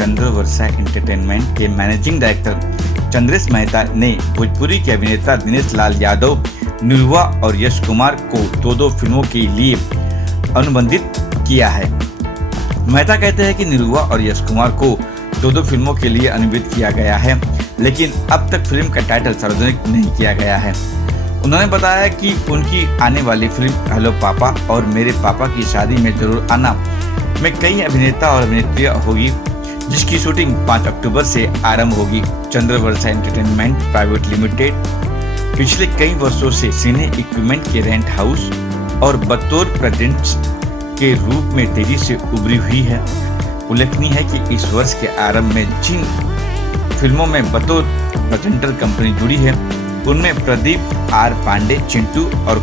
चंद्रवर्षा entertainment के managing director Chandresh Mehta ने भोजपुरी के अभिनेता दिनेश लाल यादव, निरुआ और यश कुमार को दो फिल्मों के लिए अनुबंधित किया है। मेहता कहते हैं कि निरुआ और यश कुमार को दो फिल्मों के लिए अनुबंधित किया गया है, लेकिन अब तक फिल्म का टाइटल सार्वजनिक नहीं किया गया है। उन्होंने बताया कि उनकी आने वाली फिल्म हेलो पापा और मेरे पापा की शादी में जरूर आना में कई अभिनेता और अभिनेत्रियां होगी, जिसकी शूटिंग 5 अक्टूबर से आरंभ होगी। चंद्रवर्षा एंटरटेनमेंट प्राइवेट लिमिटेड पिछले कई वर्षों से सिने इक्विपमेंट के रेंट हाउस और बतौर प्रेजेंट्स के रूप में तेजी से उभरी हुई है। उल्लेखनीय है कि इस वर्ष के आरंभ में जिन फिल्मों में बतौर प्रेजेंटर कंपनी जुड़ी है, उनमें प्रदीप आर पांडे, चिंटू और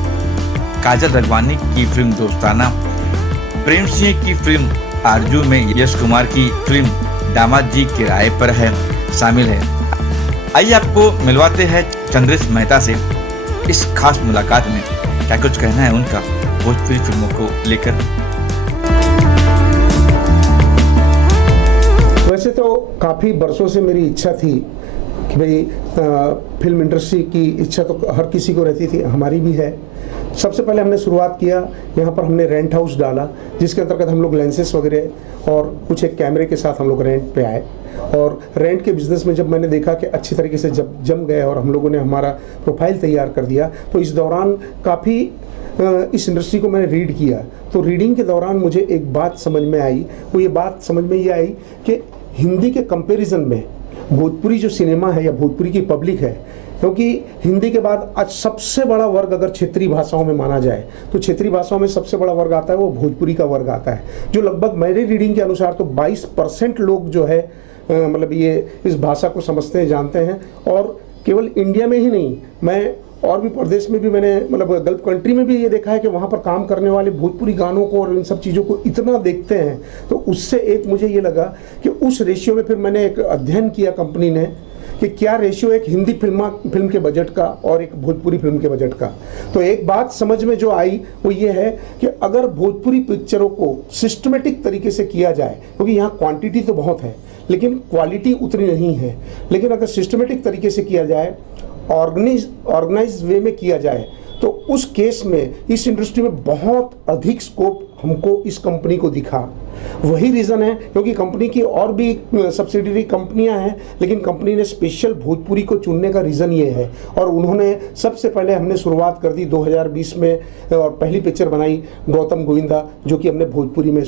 काजल रगवानी की फिल्म दोस्ताना, प्रेम सिंह की फिल्म आरजू में यश कुमार की फिल्म दामाद जी किराए पर है शामिल है। आइए आपको मिलवाते हैं चंद्रेश मेहता से इस खास मुलाकात में क्या कुछ कहना है उनका भोजपुरी फिल्मों को लेकर। वैसे तो काफ़ी बरसों से मेरी इच्छा थी कि भाई फिल्म इंडस्ट्री की इच्छा तो हर किसी को रहती थी, हमारी भी है। सबसे पहले हमने शुरुआत किया, यहाँ पर हमने रेंट हाउस डाला, जिसके अंतर्गत हम लोग लेंसेस वगैरह और कुछ एक कैमरे के साथ हम लोग रेंट पे आए। और रेंट के बिज़नेस में जब मैंने देखा कि अच्छी तरीके से जब जम गए और हम लोगों ने हमारा प्रोफाइल तैयार कर दिया, तो इस दौरान काफ़ी इस इंडस्ट्री को मैंने रीड किया। तो रीडिंग के दौरान मुझे एक बात समझ में आई, वो ये बात समझ में ये आई कि हिंदी के कंपैरिजन में भोजपुरी जो सिनेमा है या भोजपुरी की पब्लिक है, क्योंकि हिंदी के बाद आज सबसे बड़ा वर्ग अगर क्षेत्रीय भाषाओं में माना जाए तो क्षेत्रीय भाषाओं में सबसे बड़ा वर्ग आता है वो भोजपुरी का वर्ग आता है, जो लगभग मेरी रीडिंग के अनुसार तो 22% लोग जो है मतलब ये इस भाषा को समझते हैं, जानते हैं। और केवल इंडिया में ही नहीं, मैं और भी प्रदेश में भी मैंने मतलब गल्फ कंट्री में भी ये देखा है कि वहाँ पर काम करने वाले भोजपुरी गानों को और इन सब चीज़ों को इतना देखते हैं। तो उससे एक मुझे ये लगा कि उस रेशियो में फिर मैंने एक अध्ययन किया कंपनी ने कि क्या रेशियो एक हिंदी फिल्म के बजट का और एक भोजपुरी फिल्म के बजट का। तो एक बात समझ में जो आई वो ये है कि अगर भोजपुरी पिक्चरों को सिस्टमेटिक तरीके से किया जाए, क्योंकि यहाँ क्वांटिटी तो बहुत है लेकिन क्वालिटी उतनी नहीं है, लेकिन अगर सिस्टमेटिक तरीके से किया जाए, ऑर्गेनाइज वे में किया जाए, तो उस केस में इस इंडस्ट्री में बहुत अधिक स्कोप हमको इस कंपनी को दिखा। वही रीज़न है क्योंकि कंपनी की और भी सब्सिडियरी कंपनियां हैं, लेकिन कंपनी ने स्पेशल भोजपुरी को चुनने का रीज़न ये है। और उन्होंने सबसे पहले हमने शुरुआत कर दी 2020 में और पहली पिक्चर बनाई गौतम गोविंदा, जो कि हमने भोजपुरी में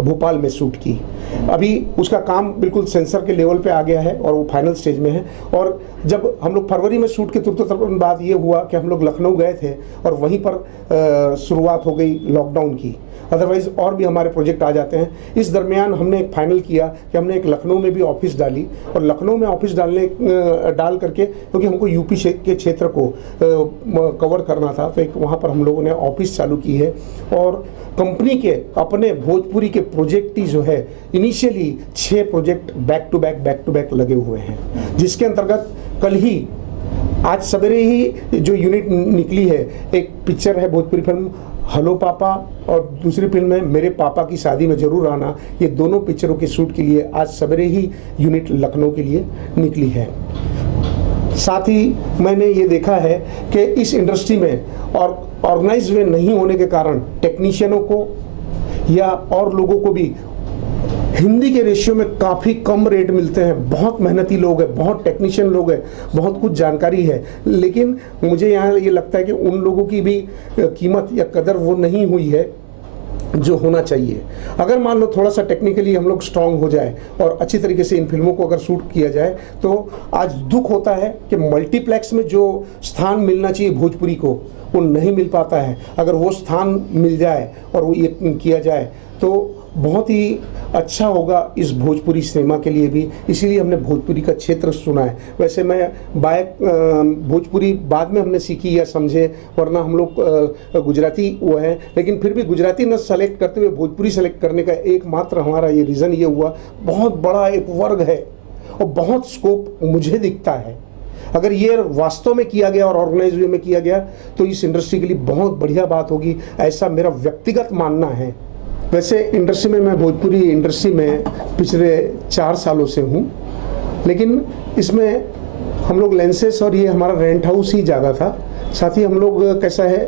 भोपाल में शूट की। अभी उसका काम बिल्कुल सेंसर के लेवल पे आ गया है और वो फाइनल स्टेज में है। और जब हम लोग फरवरी में शूट के तुरंत बाद ये हुआ कि हम लोग लखनऊ गए थे और वहीं पर शुरुआत हो गई लॉकडाउन की। अदरवाइज और भी हमारे प्रोजेक्ट आ जाते हैं। इस दरमियान हमने एक फाइनल किया कि हमने एक लखनऊ में भी ऑफिस डाली, और लखनऊ में ऑफिस डाल करके क्योंकि हमको यूपी के क्षेत्र को कवर करना था, तो एक वहाँ पर हम लोगों ने ऑफिस चालू की है। और कंपनी के अपने भोजपुरी के प्रोजेक्ट ही जो है initially 6 project back to back लगे हुए हैं, जिसके अंतर्गत कल ही आज सवेरे ही जो यूनिट निकली है, एक पिक्चर है भोजपुरी फिल्म हेलो पापा और दूसरी फिल्म है मेरे पापा की शादी में जरूर आना। ये दोनों पिक्चरों के शूट के लिए आज सवेरे ही यूनिट लखनऊ के लिए निकली है। साथ ही मैंने ये देखा है कि इस इंडस्ट्री में और ऑर्गेनाइज वे नहीं होने के कारण टेक्नीशियनों को या और लोगों को भी हिंदी के रेशियो में काफ़ी कम रेट मिलते हैं। बहुत मेहनती लोग हैं, बहुत टेक्नीशियन लोग हैं, बहुत कुछ जानकारी है, लेकिन मुझे यहाँ ये लगता है कि उन लोगों की भी कीमत या कदर वो नहीं हुई है जो होना चाहिए। अगर मान लो थोड़ा सा टेक्निकली हम लोग स्ट्रांग हो जाए और अच्छी तरीके से इन फिल्मों को अगर शूट किया जाए, तो आज दुख होता है कि मल्टीप्लेक्स में जो स्थान मिलना चाहिए भोजपुरी को वो नहीं मिल पाता है। अगर वो स्थान मिल जाए और वो ये किया जाए तो बहुत ही अच्छा होगा इस भोजपुरी सिनेमा के लिए भी। इसीलिए हमने भोजपुरी का क्षेत्र चुना है। वैसे मैं भोजपुरी बाद में हमने सीखी या समझे, वरना हम लोग गुजराती वो है, लेकिन फिर भी गुजराती न सेलेक्ट करते हुए भोजपुरी सेलेक्ट करने का एकमात्र हमारा ये रीज़न ये हुआ, बहुत बड़ा एक वर्ग है और बहुत स्कोप मुझे दिखता है। अगर ये वास्तव में किया गया और ऑर्गेनाइज वे में किया गया तो इस इंडस्ट्री के लिए बहुत बढ़िया बात होगी, ऐसा मेरा व्यक्तिगत मानना है। वैसे इंडस्ट्री में, मैं भोजपुरी इंडस्ट्री में पिछले 4 सालों से हूँ, लेकिन इसमें हम लोग लेंसेस और ये हमारा रेंट हाउस ही ज़्यादा था। साथ ही हम लोग कैसा है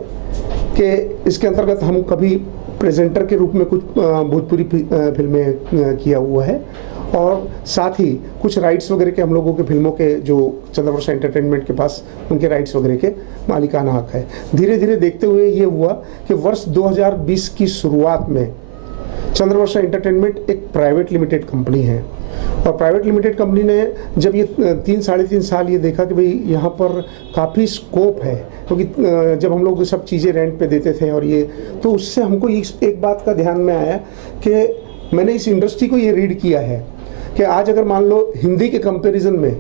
कि इसके अंतर्गत हम कभी प्रेजेंटर के रूप में कुछ भोजपुरी फिल्में किया हुआ है, और साथ ही कुछ राइट्स वगैरह के हम लोगों के फिल्मों के जो चंद्रवर्षा एंटरटेनमेंट के पास उनके राइट्स वगैरह के मालिकाना हक है। धीरे धीरे देखते हुए ये हुआ कि वर्ष 2020 की शुरुआत में चंद्रवर्षा एंटरटेनमेंट एक प्राइवेट लिमिटेड कंपनी है, और प्राइवेट लिमिटेड कंपनी ने जब ये 3-3.5 साल ये देखा कि भाई यहाँ पर काफ़ी स्कोप है, क्योंकि जब हम लोग सब चीज़ें रेंट पे देते थे और ये, तो उससे हमको एक बात का ध्यान में आया कि मैंने इस इंडस्ट्री को ये रीड किया है कि आज अगर मान लो हिंदी के कंपैरिजन में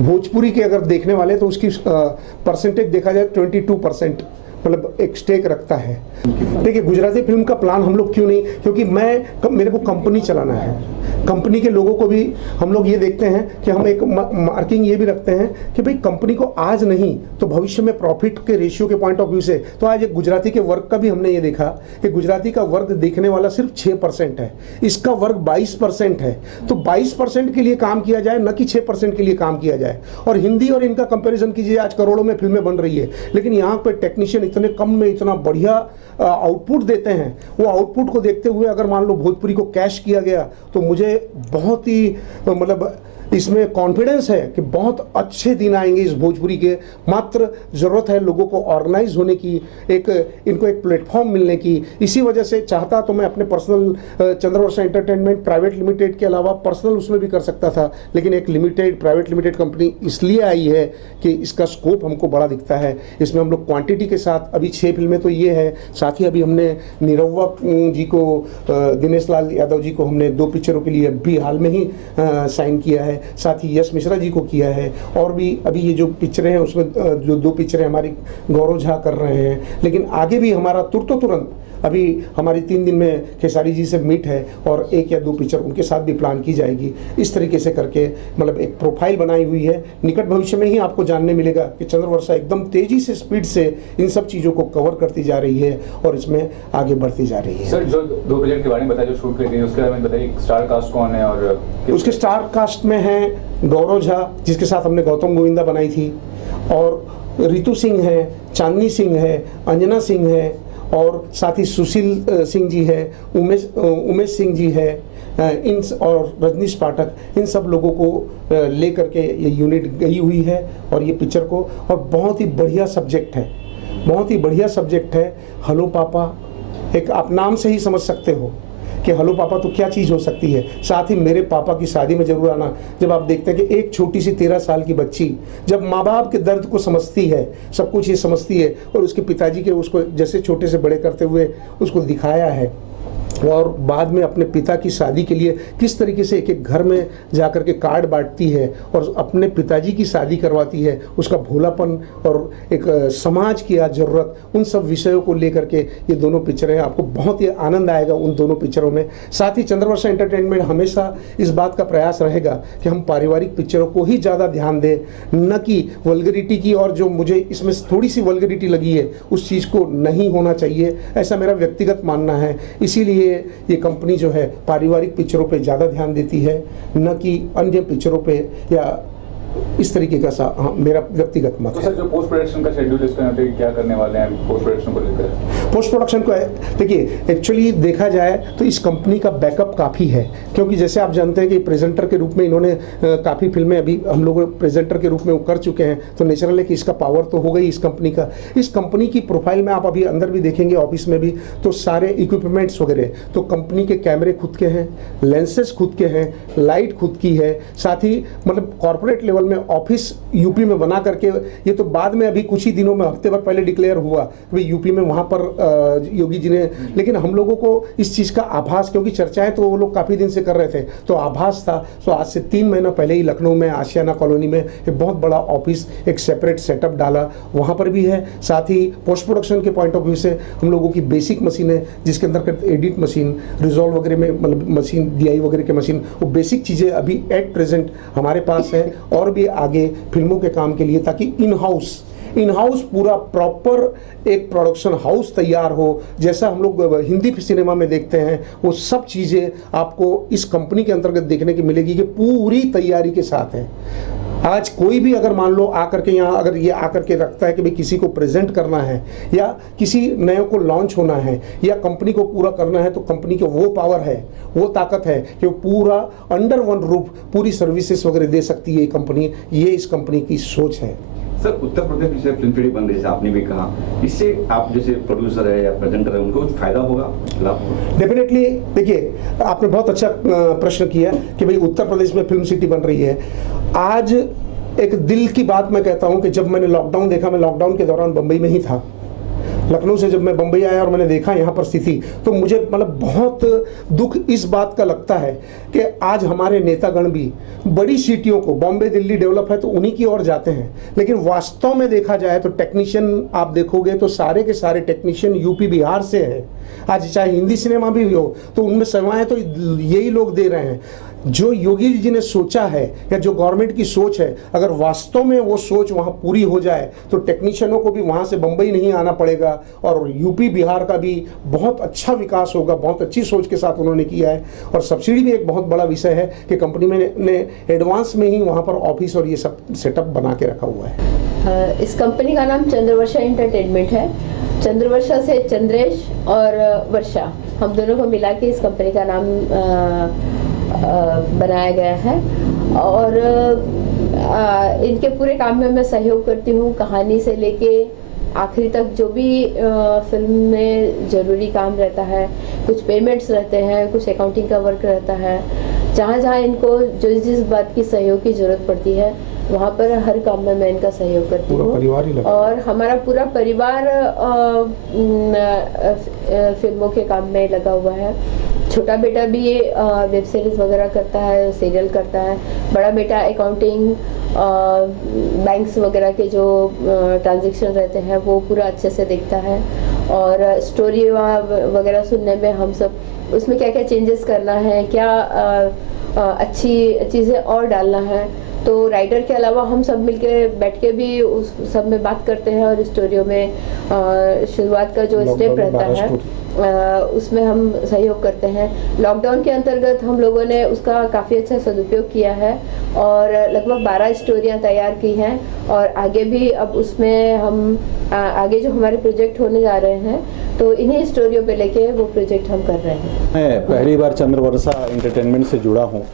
भोजपुरी के अगर देखने वाले तो उसकी परसेंटेज देखा जाए 22% मतलब एक स्टेक रखता है। देखिए, गुजराती फिल्म का प्लान हम लोग क्यों नहीं, क्योंकि मेरे को कंपनी चलाना है। कंपनी के लोगों को भी हम लोग ये देखते हैं कि हम एक मार्किंग ये भी रखते हैं कि भाई कंपनी को आज नहीं तो भविष्य में प्रॉफिट के रेशियो के पॉइंट ऑफ व्यू से, तो आज एक गुजराती के वर्ग का भी हमने ये देखा कि गुजराती का वर्ग देखने वाला सिर्फ 6% है, इसका वर्ग 22% है। तो 22% के लिए काम किया जाए, न कि 6% के लिए काम किया जाए। और हिंदी और इनका कंपेरिजन कीजिए, आज करोड़ों में फिल्में बन रही है, लेकिन यहाँ पे टेक्नीशियन इतने कम में इतना बढ़िया आउटपुट देते हैं। वो आउटपुट को देखते हुए अगर मान लो भोजपुरी को कैश किया गया तो मुझे बहुत ही मतलब इसमें कॉन्फिडेंस है कि बहुत अच्छे दिन आएंगे इस भोजपुरी के। मात्र ज़रूरत है लोगों को ऑर्गेनाइज होने की, इनको एक प्लेटफॉर्म मिलने की। इसी वजह से चाहता तो मैं अपने पर्सनल चंद्रवर्षा एंटरटेनमेंट प्राइवेट लिमिटेड के अलावा पर्सनल उसमें भी कर सकता था, लेकिन एक प्राइवेट लिमिटेड कंपनी इसलिए आई है कि इसका स्कोप हमको बड़ा दिखता है। इसमें हम लोग क्वांटिटी के साथ अभी 6 फिल्में तो ये है, साथ ही अभी हमने निरहुआ जी को, दिनेश लाल यादव जी को हमने 2 पिक्चरों के लिए अभी हाल में ही साइन किया है, साथ ही यश मिश्रा जी को किया है। और भी अभी ये जो पिक्चरें हैं उसमें जो 2 पिक्चरें हमारी गौरव झा कर रहे हैं, लेकिन आगे भी हमारा तुरंत अभी हमारी 3 दिन में खेसारी जी से मीट है और 1 या 2 पिक्चर उनके साथ भी प्लान की जाएगी। इस तरीके से करके मतलब एक प्रोफाइल बनाई हुई है। निकट भविष्य में ही आपको जानने मिलेगा कि चंद्रवर्षा एकदम तेजी से, स्पीड से इन सब चीज़ों को कवर करती जा रही है और इसमें आगे बढ़ती जा रही है। सर, जो 2 प्रोजेक्ट के बारे में बताया जो शूट की गई, उसके बारे में बताइए, स्टार कास्ट कौन है? और उसके स्टार कास्ट में हैं गौरव झा जिसके साथ हमने गौतम गोविंदा बनाई थी, और रितु सिंह है, चांदनी सिंह है, अंजना सिंह है, और साथ ही सुशील सिंह जी है, उमेश सिंह जी है, इन और रजनीश पाठक, इन सब लोगों को लेकर के ये यूनिट गई हुई है और ये पिक्चर को, और बहुत ही बढ़िया सब्जेक्ट है, बहुत ही बढ़िया सब्जेक्ट है। हेलो पापा, एक आप नाम से ही समझ सकते हो कि हेलो पापा तो क्या चीज़ हो सकती है। साथ ही मेरे पापा की शादी में जरूर आना। जब आप देखते हैं कि एक छोटी सी 13 साल की बच्ची जब माँ बाप के दर्द को समझती है, सब कुछ ये समझती है, और उसके पिताजी के उसको जैसे छोटे से बड़े करते हुए उसको दिखाया है, और बाद में अपने पिता की शादी के लिए किस तरीके से एक घर में जाकर के कार्ड बांटती है और अपने पिताजी की शादी करवाती है, उसका भोलापन और एक समाज की आज ज़रूरत, उन सब विषयों को लेकर के ये दोनों पिक्चरें, आपको बहुत ही आनंद आएगा उन दोनों पिक्चरों में। साथ ही चंद्रवर्षा एंटरटेनमेंट हमेशा इस बात का प्रयास रहेगा कि हम पारिवारिक पिक्चरों को ही ज़्यादा ध्यान दें, न कि वल्गरिटी की, और जो मुझे इसमें थोड़ी सी वल्गरिटी लगी है उस चीज़ को नहीं होना चाहिए, ऐसा मेरा व्यक्तिगत मानना है। इसीलिए ये कंपनी जो है पारिवारिक पिक्चरों पे ज़्यादा ध्यान देती है, न कि अन्य पिक्चरों पे, या इस तरीके का मेरा व्यक्तिगत मत है। सर, जो पोस्ट प्रोडक्शन का शेड्यूल इसका क्या करने वाले हैं पोस्ट प्रोडक्शन को लेकर? पोस्ट प्रोडक्शन को देखिए, एक्चुअली देखा जाए तो इस कंपनी का बैकअप काफ़ी है, क्योंकि जैसे आप जानते हैं कि प्रेजेंटर के रूप में इन्होंने काफ़ी फिल्में अभी हम लोग प्रेजेंटर के रूप में कर चुके हैं, तो नेचुरल है कि इसका पावर तो हो गई इस कंपनी का। इस कंपनी की प्रोफाइल में आप अभी अंदर भी देखेंगे, ऑफिस में भी, तो सारे इक्विपमेंट्स वगैरह तो कंपनी के कैमरे खुद के हैं, लेंसेज खुद के हैं, लाइट खुद की है, साथ ही मतलब कॉर्पोरेट लेवल में ऑफिस यूपी में बना करके, ये तो बाद में अभी कुछ ही दिनों में, हफ्ते भर पहले डिक्लेयर हुआ कि यूपी में वहाँ पर योगी जी ने, लेकिन हम लोगों को इस चीज़ का आभास, क्योंकि चर्चाएं तो वो लोग काफ़ी दिन से कर रहे थे, तो आभास था। तो आज से 3 महीना पहले ही लखनऊ में आशियाना कॉलोनी में एक बहुत बड़ा ऑफिस, एक सेपरेट सेटअप डाला, वहाँ पर भी है। साथ ही पोस्ट प्रोडक्शन के पॉइंट ऑफ व्यू से हम लोगों की बेसिक मशीन है, जिसके अंदर एडिट मशीन, रिजॉल्व वगैरह में मतलब मशीन, DI वगैरह की मशीन, वो बेसिक चीज़ें अभी एट प्रेजेंट हमारे पास है, और भी आगे फिल्मों के काम के लिए, ताकि इन हाउस इन हाउस पूरा प्रॉपर एक प्रोडक्शन हाउस तैयार हो, जैसा हम लोग हिंदी सिनेमा में देखते हैं, वो सब चीज़ें आपको इस कंपनी के अंतर्गत देखने की मिलेगी कि पूरी तैयारी के साथ है। आज कोई भी अगर मान लो आकर के यहाँ अगर ये आकर के रखता है कि भाई किसी को प्रेजेंट करना है या किसी नए को लॉन्च होना है या कंपनी को पूरा करना है, तो कंपनी के वो पावर है, वो ताकत है कि वो पूरा अंडर वन रूफ पूरी सर्विसेज वगैरह दे सकती है ये कंपनी। ये इस कंपनी की सोच है। सर, उत्तर प्रदेश में फिल्म सिटी बन रही है, आपने भी कहा, इससे आप जैसे प्रोड्यूसर है या प्रेजेंटर है उनको कुछ फायदा होगा, लाभ होगा? डेफिनेटली। देखिए, आपने बहुत अच्छा प्रश्न किया कि भाई उत्तर प्रदेश में फिल्म सिटी बन रही है। आज एक दिल की बात मैं कहता हूं कि जब मैंने लॉकडाउन देखा, मैं लॉकडाउन के दौरान बम्बई में ही था। लखनऊ से जब मैं बम्बई आया और मैंने देखा यहाँ पर स्थिति, तो मुझे मतलब बहुत दुख इस बात का लगता है कि आज हमारे नेतागण भी बड़ी सिटियों को, बॉम्बे दिल्ली डेवलप है तो उन्हीं की ओर जाते हैं, लेकिन वास्तव में देखा जाए तो टेक्नीशियन आप देखोगे तो सारे के सारे टेक्नीशियन यूपी बिहार से हैं। आज चाहे हिंदी सिनेमा भी हो तो उनमें सेवाएं तो यही लोग दे रहे हैं। जो योगी जी ने सोचा है या जो गवर्नमेंट की सोच है, अगर वास्तव में वो सोच वहाँ पूरी हो जाए तो टेक्नीशियनों को भी वहाँ से बम्बई नहीं आना पड़ेगा और यूपी बिहार का भी बहुत अच्छा विकास होगा। बहुत अच्छी सोच के साथ उन्होंने किया है। और सब्सिडी भी एक बहुत बड़ा विषय है कि कंपनी में ने एडवांस में ही वहाँ पर ऑफिस और ये सब सेटअप बना के रखा हुआ है। इस कंपनी का नाम चंद्रवर्षा एंटरटेनमेंट है। चंद्रवर्षा से चंद्रेश और वर्षा, हम दोनों को मिला के इस कंपनी का नाम बनाया गया है। और इनके पूरे काम में मैं सहयोग करती हूँ, कहानी से लेके आखिरी तक जो भी फिल्म में ज़रूरी काम रहता है, कुछ पेमेंट्स रहते हैं, कुछ अकाउंटिंग का वर्क रहता है, जहाँ जहाँ इनको जिस बात की सहयोग की ज़रूरत पड़ती है वहाँ पर हर काम में मैं इनका सहयोग करती हूँ। और हमारा पूरा परिवार फिल्मों के काम में लगा हुआ है। छोटा बेटा भी वेब सीरीज वगैरह करता है, सीरियल करता है। बड़ा बेटा अकाउंटिंग, बैंक्स वगैरह के जो ट्रांजैक्शन रहते हैं वो पूरा अच्छे से देखता है। और स्टोरी वगैरह सुनने में हम सब उसमें क्या क्या चेंजेस करना है, क्या अच्छी चीज़ें और डालना है, तो राइटर के अलावा हम सब मिलके बैठ के भी उस सब में बात करते हैं। और स्टोरियों में शुरुआत का जो स्टेप रहता है उसमें हम सहयोग करते हैं। लॉकडाउन के अंतर्गत हम लोगों ने उसका काफ़ी अच्छा सदुपयोग किया है और लगभग 12 स्टोरियां तैयार की हैं। और आगे भी अब उसमें हम आगे जो हमारे प्रोजेक्ट होने जा रहे हैं तो इन्हीं स्टोरियों पे लेके वो प्रोजेक्ट हम कर रहे हैं। मैं पहली बार चंद्रवर्षा एंटरटेनमेंट से जुड़ा हूँ।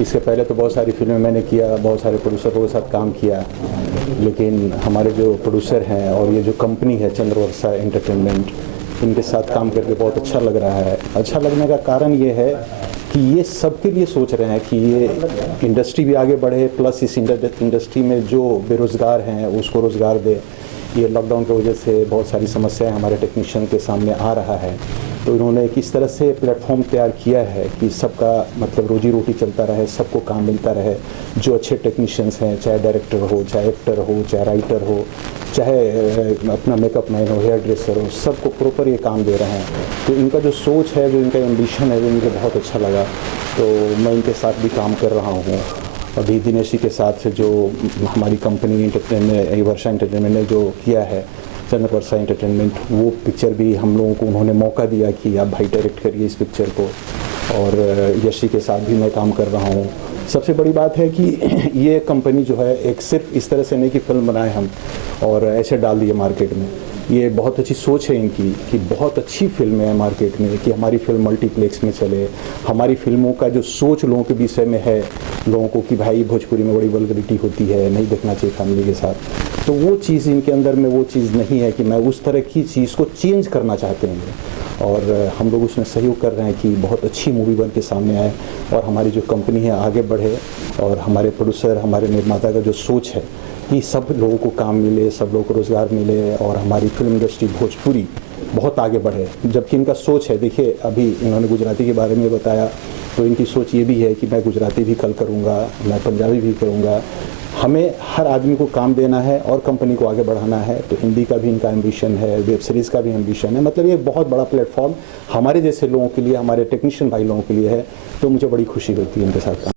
इससे पहले तो बहुत सारी फिल्में मैंने किया, बहुत सारे प्रोड्यूसरों के साथ काम किया, लेकिन हमारे जो प्रोड्यूसर हैं और ये जो कंपनी है चंद्रवर्षा एंटरटेनमेंट, इनके साथ काम करके बहुत अच्छा लग रहा है। अच्छा लगने का कारण ये है कि ये सबके लिए सोच रहे हैं कि ये इंडस्ट्री भी आगे बढ़े, प्लस इस इंडस्ट्री में जो बेरोज़गार हैं उसको रोज़गार दे। ये लॉकडाउन की वजह से बहुत सारी समस्याएं हमारे टेक्नीशियन के सामने आ रहा है, तो इन्होंने किस तरह से प्लेटफॉर्म तैयार किया है कि सबका मतलब रोजी रोटी चलता रहे, सबको काम मिलता रहे। जो अच्छे टेक्नीशियंस हैं, चाहे डायरेक्टर हो, चाहे एक्टर हो, चाहे राइटर हो, चाहे अपना मेकअप मैन हो, हेयर ड्रेसर हो, सबको प्रॉपर ये काम दे रहे हैं। तो इनका जो सोच है, जो इनका एम्बिशन है, वो मुझे बहुत अच्छा लगा। तो मैं इनके साथ भी काम कर रहा हूँ। अभी दिनेशी के साथ जो हमारी कंपनी वर्षा एंटरटेनमेंट ने जो किया है चंद्रवर्षा एंटरटेनमेंट, वो पिक्चर भी हम लोगों को उन्होंने मौका दिया कि आप भाई डायरेक्ट करिए इस पिक्चर को। और यशी के साथ भी मैं काम कर रहा हूँ। सबसे बड़ी बात है कि ये कंपनी जो है एक सिर्फ इस तरह से नहीं कि फिल्म बनाए हम और ऐसे डाल दिए मार्केट में। ये बहुत अच्छी सोच है इनकी कि बहुत अच्छी फिल्में हैं मार्केट में, कि हमारी फिल्म मल्टीप्लेक्स में चले। हमारी फिल्मों का जो सोच लोगों के विषय में है, लोगों को कि भाई भोजपुरी में बड़ी वल्गरिटी होती है, नहीं देखना चाहिए फैमिली के साथ, तो वो चीज़ इनके अंदर में वो चीज़ नहीं है कि मैं उस तरह की चीज़ को चेंज करना चाहते हैं। और हम लोग उसमें सहयोग कर रहे हैं कि बहुत अच्छी मूवी बन के सामने आए और हमारी जो कंपनी है आगे बढ़े। और हमारे प्रोड्यूसर, हमारे निर्माता का जो सोच है कि सब लोगों को काम मिले, सब लोगों को रोज़गार मिले और हमारी फिल्म इंडस्ट्री भोजपुरी बहुत आगे बढ़े। जबकि इनका सोच है, देखिए अभी इन्होंने गुजराती के बारे में बताया, तो इनकी सोच ये भी है कि मैं गुजराती भी कल करूँगा, मैं पंजाबी भी करूँगा। हमें हर आदमी को काम देना है और कंपनी को आगे बढ़ाना है। तो हिंदी का भी इनका एम्बिशन है, वेब सीरीज़ का भी एम्बिशन है। मतलब ये बहुत बड़ा प्लेटफॉर्म हमारे जैसे लोगों के लिए, हमारे टेक्नीशियन भाई लोगों के लिए है। तो मुझे बड़ी खुशी होती है इनके साथ।